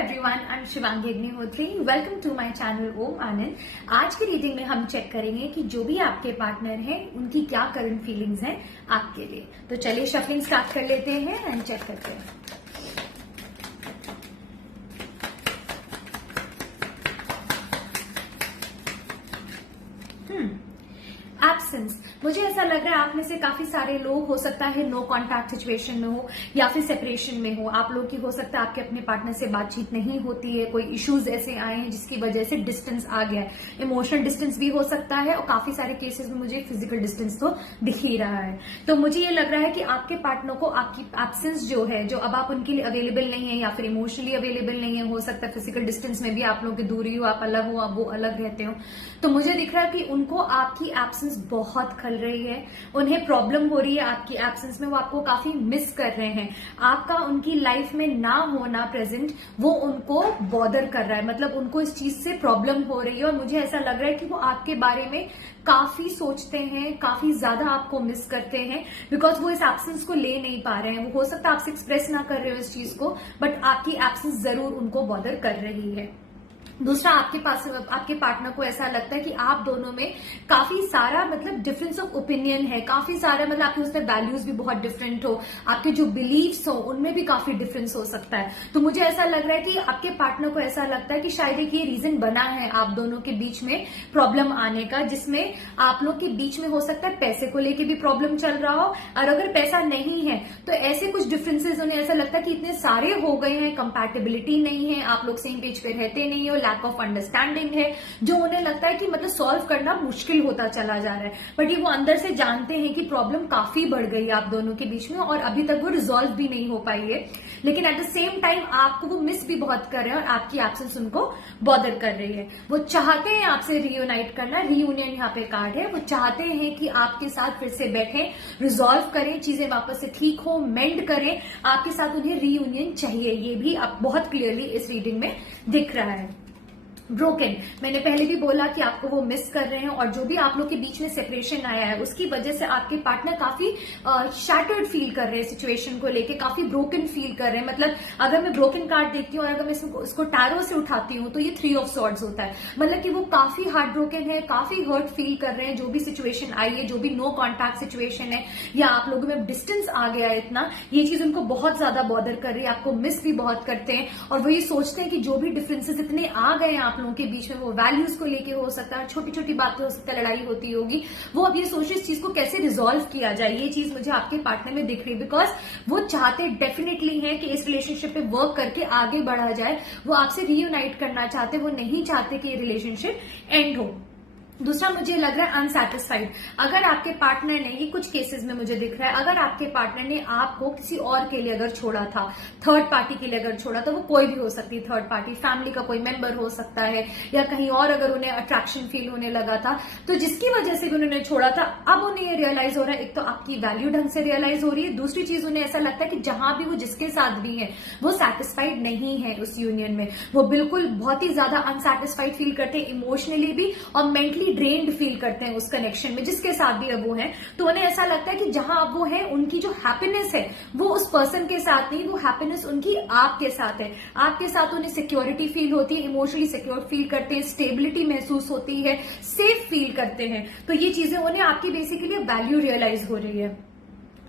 Everyone, I am Shivangi Agnihotri. Welcome to my channel Om Anand. आज की reading में हम चेक करेंगे कि जो भी आपके पार्टनर हैं उनकी क्या करंट फीलिंग्स हैं आपके लिए। तो चलिए शफलिंग स्टार्ट कर लेते हैं एंड चेक करते हैं। एब्सेंस, मुझे ऐसा लग रहा है आप में से काफी सारे लोग हो सकता है नो कॉन्टैक्ट सिचुएशन में हो या फिर सेपरेशन में हो। आप लोग की हो सकता है आपके अपने पार्टनर से बातचीत नहीं होती है, कोई इश्यूज ऐसे आए हैं जिसकी वजह से डिस्टेंस आ गया है। इमोशनल डिस्टेंस भी हो सकता है और काफी सारे केसेस में मुझे फिजिकल डिस्टेंस तो दिख ही रहा है। तो मुझे ये लग रहा है कि आपके पार्टनर को आपकी एब्सेंस जो है, जो अब आप उनके लिए अवेलेबल नहीं है या फिर इमोशनली अवेलेबल नहीं है, हो सकता है फिजिकल डिस्टेंस में भी आप लोगों की दूरी हो, आप अलग हो, आप वो अलग रहते हो। तो मुझे दिख रहा है कि उनको आपकी एब्सेंस बहुत खल रही है, उन्हें प्रॉब्लम हो रही है आपकी एब्सेंस में, वो आपको काफी मिस कर रहे हैं। आपका उनकी लाइफ में ना होना प्रेजेंट वो उनको बॉदर कर रहा है, मतलब उनको इस चीज से प्रॉब्लम हो रही है। और मुझे ऐसा लग रहा है कि वो आपके बारे में काफी सोचते हैं, काफी ज्यादा आपको मिस करते हैं, बिकॉज वो इस एब्सेंस को ले नहीं पा रहे हैं। वो हो सकता है आपसे एक्सप्रेस ना कर रहे हो इस चीज को, बट आपकी एब्सेंस जरूर उनको बॉदर कर रही है। दूसरा, आपके पार्टनर को ऐसा लगता है कि आप दोनों में काफी सारा मतलब डिफरेंस ऑफ ओपिनियन है, काफी सारा मतलब आपके उसमें वैल्यूज भी बहुत डिफरेंट हो, आपके जो बिलीव्स हो उनमें भी काफी डिफरेंस हो सकता है। तो मुझे ऐसा लग रहा है कि आपके पार्टनर को ऐसा लगता है कि शायद एक ये रीजन बना है आप दोनों के बीच में प्रॉब्लम आने का, जिसमें आप लोग के बीच में हो सकता है पैसे को लेके भी प्रॉब्लम चल रहा हो। और अगर पैसा नहीं है तो ऐसे कुछ डिफरेंसेस उन्हें ऐसा लगता है कि इतने सारे हो गए हैं, कंपैटिबिलिटी नहीं है, आप लोग सेम पेज पे रहते नहीं हो, लैक ऑफ अंडरस्टैंडिंग है, जो उन्हें लगता है कि मतलब सॉल्व करना मुश्किल होता चला जा रहा है। बट ये वो अंदर से जानते हैं कि प्रॉब्लम काफी बढ़ गई है आप दोनों के बीच में और अभी तक वो रिजॉल्व भी नहीं हो पाई है। लेकिन एट द सेम टाइम आपको वो मिस भी बहुत कर रहे हैं और आपकी एब्सेंस उनको बॉदर कर रही है। वो चाहते हैं आपसे रियूनाइट करना, रीयूनियन यहाँ पे कार्ड है। वो चाहते हैं कि आपके साथ फिर से बैठे, रिजॉल्व करें, चीजें वापस से ठीक हो, मेंड करें। आपके साथ उन्हें रीयूनियन चाहिए, ये भी आप बहुत क्लियरली इस रीडिंग में दिख रहा है। ब्रोकन, मैंने पहले भी बोला कि आपको वो मिस कर रहे हैं और जो भी आप लोग के बीच में सेपरेशन आया है उसकी वजह से आपके पार्टनर काफी शैटर्ड फील कर रहे हैं, सिचुएशन को लेके काफी ब्रोकन फील कर रहे हैं। मतलब अगर मैं ब्रोकन कार्ड देखती हूँ और अगर मैं इसको टैरो से उठाती हूँ तो ये 3 ऑफ सॉर्ड्स होता है, मतलब कि वो काफी हार्ट ब्रोकन है, काफी हर्ट फील कर रहे हैं। जो भी सिचुएशन आई है, जो भी नो कॉन्टैक्ट सिचुएशन है या आप लोगों में डिस्टेंस आ गया है इतना, ये चीज उनको बहुत ज्यादा बॉदर कर रही है, आपको मिस भी बहुत करते हैं। और वो ये सोचते हैं कि जो भी डिफरेंसेस इतने आ गए हैं आप लोगों के बीच में, वो वैल्यूज को लेके हो सकता है, छोटी छोटी बातें हो सकता है, लड़ाई होती होगी, वो अब ये सोच रहे इस चीज को कैसे रिजॉल्व किया जाए। ये चीज मुझे आपके पार्टनर में दिख रही है, बिकॉज वो चाहते डेफिनेटली है कि इस रिलेशनशिप पे वर्क करके आगे बढ़ा जाए। वो आपसे रीयूनाइट करना चाहते, वो नहीं चाहते कि ये रिलेशनशिप एंड हो। दूसरा, मुझे लग रहा है अनसैटिस्फाइड। अगर आपके पार्टनर ने, ये कुछ केसेस में मुझे दिख रहा है, अगर आपके पार्टनर ने आपको किसी और के लिए अगर छोड़ा था, थर्ड पार्टी के लिए अगर छोड़ा, तो वो कोई भी हो सकती है, थर्ड पार्टी, फैमिली का कोई मेंबर हो सकता है या कहीं और अगर उन्हें अट्रैक्शन फील होने लगा था, तो जिसकी वजह से भी उन्होंने छोड़ा था, अब उन्हें ये रियलाइज हो रहा है, एक तो आपकी वैल्यू ढंग से रियलाइज हो रही है, दूसरी चीज उन्हें ऐसा लगता है कि जहां भी वो जिसके साथ भी है वो सैटिस्फाइड नहीं है उस यूनियन में। वो बिल्कुल बहुत ही ज्यादा अनसैटिस्फाइड फील करते हैं, इमोशनली भी और मेंटली ड्रेन्ड फील करते हैं उस कनेक्शन में, जिसके साथ भी अब वो है। तो उन्हें ऐसा लगता है कि जहां अब वो है, उनकी जो हैप्पीनेस है वो उस पर्सन के साथ नहीं, वो हैप्पीनेस उनकी आपके साथ है। आपके साथ उन्हें सिक्योरिटी फील होती है, इमोशनली सिक्योर फील करते हैं, स्टेबिलिटी महसूस होती है, सेफ फील करते हैं। तो ये चीजें उन्हें आपकी बेसिकली वैल्यू रियलाइज हो रही है।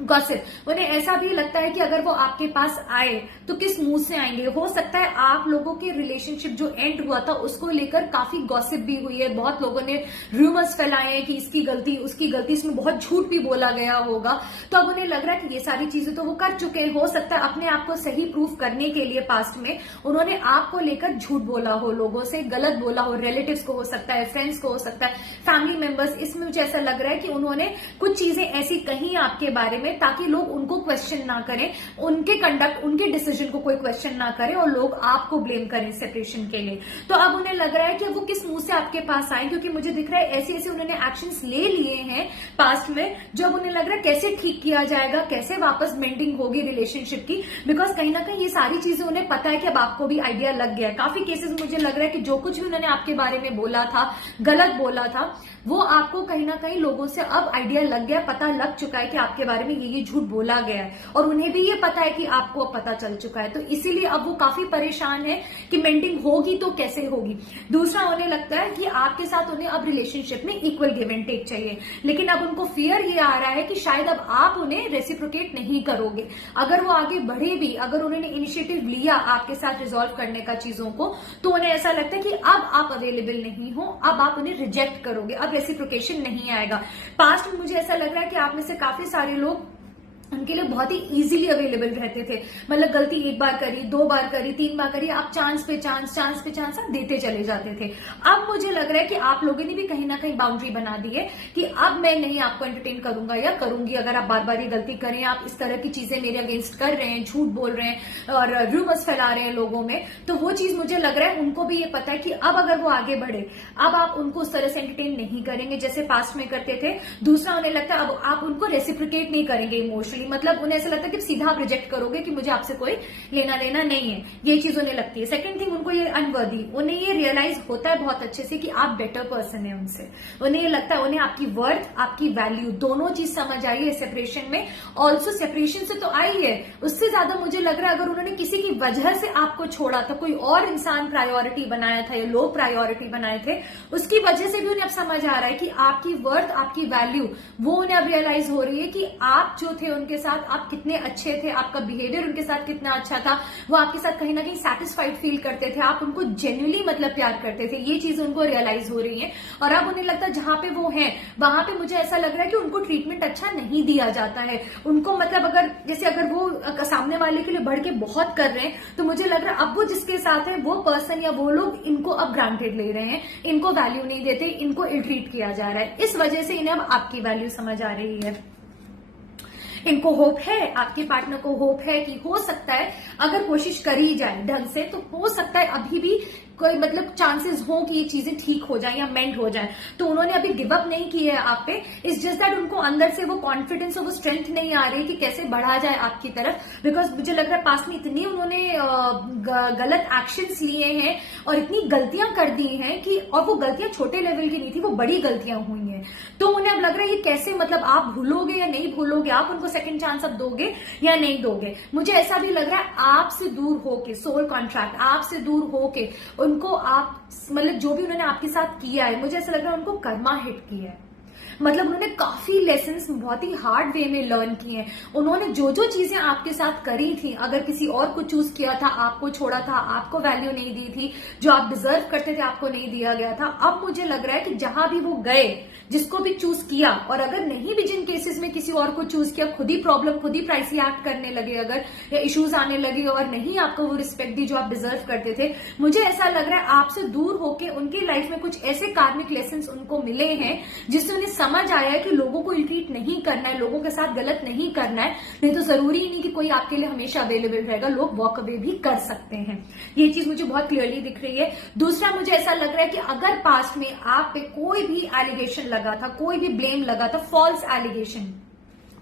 गॉसिप, उन्हें ऐसा भी लगता है कि अगर वो आपके पास आए तो किस मुंह से आएंगे। हो सकता है आप लोगों के रिलेशनशिप जो एंड हुआ था उसको लेकर काफी गॉसिप भी हुई है, बहुत लोगों ने रूमर्स फैलाए हैं कि इसकी गलती, उसकी गलती, इसमें बहुत झूठ भी बोला गया होगा। तो अब उन्हें लग रहा है कि ये सारी चीजें तो वो कर चुके हैं। हो सकता है अपने आप को सही प्रूफ करने के लिए पास्ट में उन्होंने आपको लेकर झूठ बोला हो, लोगों से गलत बोला हो, रिलेटिव्स को हो सकता है, फ्रेंड्स को हो सकता है, फैमिली मेंबर्स। इसमें मुझे ऐसा लग रहा है कि उन्होंने कुछ चीजें ऐसी कही आपके बारे में ताकि लोग उनको क्वेश्चन ना करें, उनके कंडक्ट, उनके डिसीजन को कोई क्वेश्चन ना करे और लोग आपको ब्लेम करें सेपरेशन के लिए। तो अब उन्हें लग रहा है कि वो किस मुंह से आपके पास आए, क्योंकि मुझे दिख रहा है ऐसे ऐसे उन्होंने एक्शंस ले लिए हैं पास्ट में, जो अब उन्हें लग रहा है कैसे ठीक किया जाएगा, कैसे वापस मेंडिंग होगी रिलेशनशिप की। बिकॉज कहीं ना कहीं ये सारी चीजें उन्हें पता है कि अब आपको भी आइडिया लग गया है। काफी केसेस मुझे लग रहा है कि जो कुछ भी उन्होंने आपके बारे में बोला था, गलत बोला था, वो आपको कहीं ना कहीं लोगों से अब आइडिया लग गया, पता लग चुका है कि आपके बारे में ये झूठ बोला गया है, और उन्हें भी ये पता है कि आपको अब पता चल चुका है, तो इसीलिए अब वो काफी परेशान है कि मेंटिंग होगी तो कैसे होगी। दूसरा, उन्हें लगता है कि आपके साथ उन्हें अब रिलेशनशिप में इक्वल गिव एंड टेक चाहिए, लेकिन अब उनको फियर ये आ रहा है कि शायद अब आप उन्हें रेसिप्रोकेट नहीं करोगे। अगर वो आगे बढ़े भी, अगर उन्होंने इनिशिएटिव लिया आपके साथ रिजॉल्व करने का चीजों को, तो उन्हें ऐसा लगता है कि अब आप अवेलेबल नहीं हो, अब आप उन्हें रिजेक्ट करोगे, अब रेसिप्रोकेशन नहीं आएगा। पास्ट में मुझे ऐसा लग रहा है कि आप में से काफी सारे लोग उनके लिए बहुत ही इजीली अवेलेबल रहते थे, मतलब गलती एक बार करी, 2 बार करी, 3 बार करी, आप चांस पे चांस आप देते चले जाते थे। अब मुझे लग रहा है कि आप लोगों ने भी कहीं ना कहीं बाउंड्री बना दी है कि अब मैं नहीं आपको एंटरटेन करूंगा या करूंगी अगर आप बार बार ये गलती करें, आप इस तरह की चीजें मेरे अगेंस्ट कर रहे हैं, झूठ बोल रहे हैं और रूमर्स फैला रहे हैं लोगों में। तो वो चीज मुझे लग रहा है उनको भी ये पता है कि अब अगर वो आगे बढ़े, अब आप उनको उस तरह से एंटरटेन नहीं करेंगे जैसे पास्ट में करते थे। दूसरा, उन्हें लगता है अब आप उनको रेसिप्रोकेट नहीं करेंगे इमोशनली, मतलब उन्हें ऐसा लगता है कि सीधा आप रिजेक्ट करोगे कि मुझे आपसे कोई लेना देना नहीं है, ये चीज उन्हें लगती है। सेकंड थिंग, उनको ये अनवर्दी, उन्हें ये रियलाइज होता है बहुत अच्छे से कि आप बेटर पर्सन है उनसे, उन्हें ये लगता है, उन्हें आपकी वर्थ, आपकी वैल्यू दोनों चीज समझ आई है सेपरेशन में। ऑल्सो सेपरेशन से तो आई है, उससे ज्यादा मुझे लग रहा है अगर उन्होंने किसी की वजह से आपको छोड़ा था, कोई और इंसान प्रायोरिटी बनाया था या लो प्रायोरिटी बनाए थे, उसकी वजह से भी उन्हें अब समझ आ रहा है कि आपकी वर्थ, आपकी वैल्यू, वो उन्हें अब रियलाइज हो रही है कि आप जो थे उनके साथ, आप कितने अच्छे थे, आपका बिहेवियर उनके साथ कितना अच्छा था, वो आपके साथ कहीं ना कहीं सेटिस्फाइड फील करते थे, आप उनको जेन्युइनली मतलब प्यार करते थे, ये चीज उनको रियलाइज हो रही है। और अब उन्हें लगता है जहां पे वो हैं वहां पे मुझे ऐसा लग रहा है कि उनको ट्रीटमेंट अच्छा नहीं दिया जाता है, उनको मतलब अगर वो सामने वाले के लिए बढ़ के बहुत कर रहे हैं, तो मुझे लग रहा है अब वो जिसके साथ है वो पर्सन या वो लोग इनको अब ग्रांटेड ले रहे हैं, इनको वैल्यू नहीं देते, इनको इल ट्रीट किया जा रहा है। इस वजह से इन्हें अब आपकी वैल्यू समझ आ रही है। इनको होप है, आपके पार्टनर को होप है कि हो सकता है अगर कोशिश करी जाए ढंग से तो हो सकता है अभी भी कोई मतलब चांसेस हो कि ये चीजें ठीक हो जाए या मेंट हो जाए। तो उन्होंने अभी गिव अप नहीं किया है आप पे, इट्स जस्ट दैट उनको अंदर से वो कॉन्फिडेंस और वो स्ट्रेंथ नहीं आ रही कि कैसे बढ़ा जाए आपकी तरफ, बिकॉज मुझे लग रहा है पास में इतनी उन्होंने गलत एक्शंस लिए हैं और इतनी गलतियां कर दी हैं कि, और वो गलतियां छोटे लेवल की नहीं थी, वो बड़ी गलतियां हुई हैं। तो उन्हें अब लग रहा है ये कैसे, मतलब आप भूलोगे या नहीं भूलोगे, आप उनको सेकंड चांस अब दोगे या नहीं दोगे। मुझे ऐसा भी लग रहा है आपसे दूर होके, सोल कॉन्ट्रैक्ट आपसे दूर होके उनको आप मतलब जो भी उन्होंने आपके साथ किया है, मुझे ऐसा लग रहा है उनको कर्मा हिट किया है, मतलब उन्होंने काफी लेसन्स बहुत ही हार्ड वे में लर्न किए हैं। उन्होंने जो जो चीजें आपके साथ करी थी, अगर किसी और को चूज किया था, आपको छोड़ा था, आपको वैल्यू नहीं दी थी, जो आप डिजर्व करते थे आपको नहीं दिया गया था, अब मुझे लग रहा है कि जहां भी वो गए, जिसको भी चूज किया, और अगर नहीं भी जिन केसेस में किसी और को चूज किया, खुद ही प्रॉब्लम, खुद ही प्राइसी एक्ट करने लगे अगर, या इश्यूज आने लगे और नहीं आपको वो रिस्पेक्ट दी जो आप डिजर्व करते थे, मुझे ऐसा लग रहा है आपसे दूर होके उनकी लाइफ में कुछ ऐसे कार्मिक लेसन्स उनको मिले हैं जिससे उन्हें समझ आया है कि लोगों को इल्ट्रीट नहीं करना है, लोगों के साथ गलत नहीं करना है, नहीं तो जरूरी ही नहीं कि कोई आपके लिए हमेशा अवेलेबल रहेगा, लोग वॉक अवे भी कर सकते हैं। ये चीज मुझे बहुत क्लियरली दिख रही है। दूसरा, मुझे ऐसा लग रहा है कि अगर पास्ट में आप पे कोई भी एलिगेशन लगा था, कोई भी ब्लेम लगा था, फॉल्स एलिगेशन,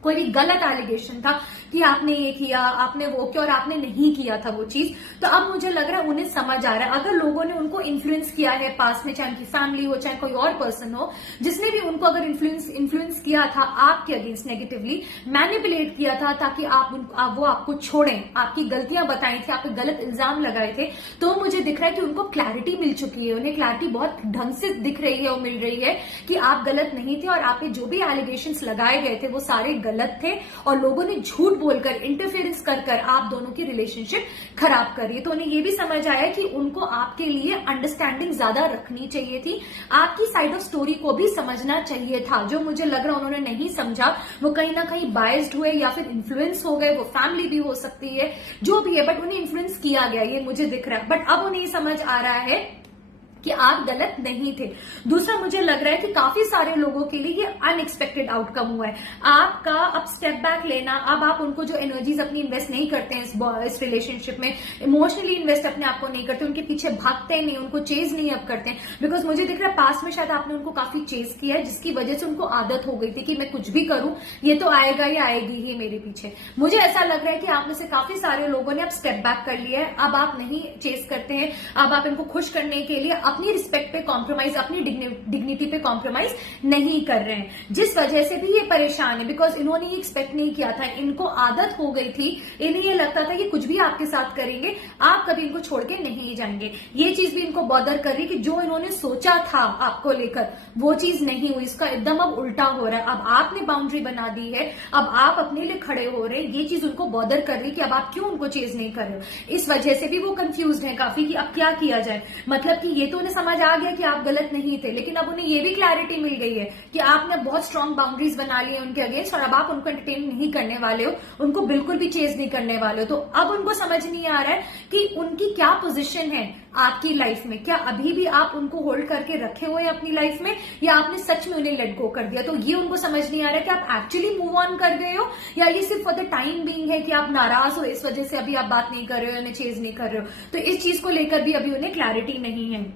कोई भी गलत एलिगेशन था कि आपने ये किया, आपने वो किया और आपने नहीं किया था वो चीज, तो अब मुझे लग रहा है उन्हें समझ आ रहा है। अगर लोगों ने उनको इन्फ्लुएंस किया है पास में, चाहे उनकी फैमिली हो चाहे कोई और पर्सन हो, जिसने भी उनको अगर इन्फ्लुएंस किया था आपके अगेंस्ट नेगेटिवली, मैनिपुलेट किया था ताकि वो आपको छोड़ें, आपकी गलतियां बताई थी, आप पे गलत इल्जाम लगाए थे, तो मुझे दिख रहा है कि उनको क्लैरिटी मिल चुकी है, उन्हें क्लैरिटी बहुत ढंग से दिख रही है और मिल रही है कि आप गलत नहीं थे और आप पे जो भी एलिगेशंस लगाए गए थे वो सारे गलत थे और लोगों ने झूठ बोलकर, इंटरफेरेंस कर आप दोनों की रिलेशनशिप खराब करी। तो उन्हें ये भी समझ आया कि उनको आपके लिए अंडरस्टैंडिंग ज्यादा रखनी चाहिए थी, आपकी साइड ऑफ स्टोरी को भी समझना चाहिए था, जो मुझे लग रहा है उन्होंने नहीं समझा। वो कहीं ना कहीं बायस्ड हुए या फिर इन्फ्लुएंस हो गए, वो फैमिली भी हो सकती है, जो भी है, बट उन्हें इन्फ्लुएंस किया गया, ये मुझे दिख रहा है। बट अब उन्हें समझ आ रहा है कि आप गलत नहीं थे। दूसरा, मुझे लग रहा है कि काफी सारे लोगों के लिए ये अनएक्सपेक्टेड आउटकम हुआ है आपका। अब स्टेप बैक लेना, अब आप उनको जो एनर्जीज अपनी इन्वेस्ट नहीं करते हैं इस रिलेशनशिप में, इमोशनली इन्वेस्ट अपने आप को नहीं करते, उनके पीछे भागते नहीं, उनको चेज नहीं अब करते हैं, बिकॉज मुझे दिख रहा है पास में शायद आपने उनको काफी चेज किया है, जिसकी वजह से उनको आदत हो गई थी कि मैं कुछ भी करूं ये तो आएगा या आएगी ही मेरे पीछे। मुझे ऐसा लग रहा है कि आप में से काफी सारे लोगों ने अब स्टेप बैक कर लिया है, अब आप नहीं चेज करते हैं, अब आप इनको खुश करने के लिए अपनी रिस्पेक्ट पे कॉम्प्रोमाइज, अपनी डिग्निटी पे कॉम्प्रोमाइज नहीं कर रहे हैं, जिस वजह से भी ये परेशान है। बिकॉज इन्होंने ये एक्सपेक्ट नहीं किया था, इनको आदत हो गई थी, इन्हें ये लगता था कि कुछ भी आपके साथ करेंगे आप कभी इनको छोड़ के नहीं जाएंगे। ये चीज भी इनको बॉदर कर रही कि जो इन्होंने सोचा था आपको लेकर वो चीज नहीं हुई, इसका एकदम अब उल्टा हो रहा है। अब आपने बाउंड्री बना दी है, अब आप अपने लिए खड़े हो रहे हैं, ये चीज उनको बॉदर कर रही कि अब आप क्यों उनको चेज नहीं कर रहे हो। इस वजह से भी वो कंफ्यूज है काफी कि अब क्या किया जाए। मतलब कि ये तो उन्हें समझ आ गया कि आप गलत नहीं थे, लेकिन अब उन्हें ये भी क्लैरिटी मिल गई है कि आपने बहुत स्ट्रांग बाउंड्रीज बना ली है उनके अगेंस्ट, और अब आप उनको एंटरटेन नहीं करने वाले हो, उनको बिल्कुल भी चेज नहीं करने वाले हो। तो अब उनको समझ नहीं आ रहा है कि उनकी क्या पोजीशन है आपकी लाइफ में। क्या अभी भी आप उनको होल्ड करके रखे हुए हैं अपनी लाइफ में, या आपने सच में उन्हें लेट गो कर दिया। तो ये उनको समझ नहीं आ रहा है कि आप एक्चुअली मूव ऑन कर गए हो, या ये सिर्फ फॉर द टाइम बीइंग है कि आप नाराज हो, इस वजह से अभी आप बात नहीं कर रहे हो, उन्हें चेज नहीं कर रहे हो। तो इस चीज को लेकर भी अभी उन्हें क्लैरिटी नहीं है।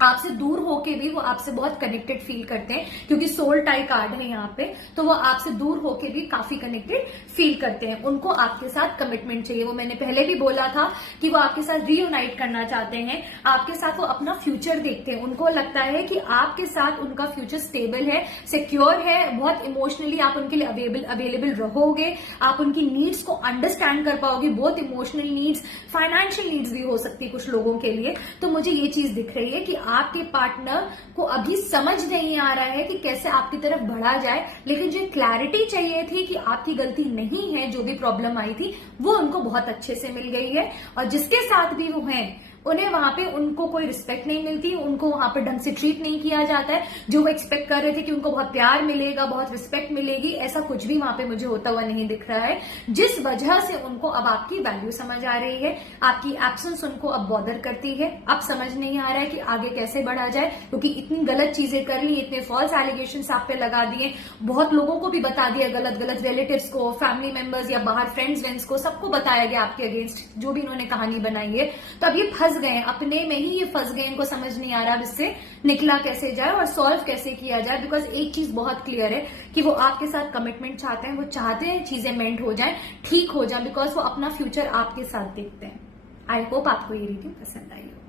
आपसे दूर होके भी वो आपसे बहुत कनेक्टेड फील करते हैं, क्योंकि सोल टाई कार्ड है यहाँ पे, तो वो आपसे दूर होके भी काफी कनेक्टेड फील करते हैं। उनको आपके साथ कमिटमेंट चाहिए। वो मैंने पहले भी बोला था कि वो आपके साथ रीयूनाइट करना चाहते हैं, आपके साथ वो अपना फ्यूचर देखते हैं। उनको लगता है कि आपके साथ उनका फ्यूचर स्टेबल है, सिक्योर है, बहुत इमोशनली आप उनके लिए अवेलेबल रहोगे, आप उनकी नीड्स को अंडरस्टैंड कर पाओगे, बहुत इमोशनल नीड्स, फाइनेंशियल नीड्स भी हो सकती है कुछ लोगों के लिए। तो मुझे ये चीज दिख रही है कि आपके पार्टनर को अभी समझ नहीं आ रहा है कि कैसे आपकी तरफ बढ़ा जाए, लेकिन जो क्लैरिटी चाहिए थी कि आपकी गलती नहीं है, जो भी प्रॉब्लम आई थी वो उनको बहुत अच्छे से मिल गई है। और जिसके साथ भी वो हैं उन्हें वहां पे उनको कोई रिस्पेक्ट नहीं मिलती, उनको वहां पे ढंग से ट्रीट नहीं किया जाता है। जो वो एक्सपेक्ट कर रहे थे कि उनको बहुत प्यार मिलेगा, बहुत रिस्पेक्ट मिलेगी, ऐसा कुछ भी वहां पे मुझे होता हुआ नहीं दिख रहा है, जिस वजह से उनको अब आपकी वैल्यू समझ आ रही है। आपकी एब्सेंस उनको अब बॉदर करती है। अब समझ नहीं आ रहा है कि आगे कैसे बढ़ा जाए, क्योंकि इतनी गलत चीजें कर ली, इतने फॉल्स एलिगेशंस आप पे लगा दिए, बहुत लोगों को भी बता दिया, गलत गलत रिलेटिव्स को, फैमिली मेंबर्स या बाहर फ्रेंड्स वेंस को, सबको बताया गया आपके अगेंस्ट, जो भी इन्होंने कहानी बनाई है। तो अब ये फंस गए, अपने में ही ये फंस गए, इनको समझ नहीं आ रहा अब इससे निकला कैसे जाए और सॉल्व कैसे किया जाए। बिकॉज एक चीज बहुत क्लियर है कि वो आपके साथ कमिटमेंट चाहते हैं, वो चाहते हैं चीजें मेंट हो जाए, ठीक हो जाए, बिकॉज वो अपना फ्यूचर आपके साथ देखते हैं। आई होप आपको ये रीडिंग पसंद आई हो।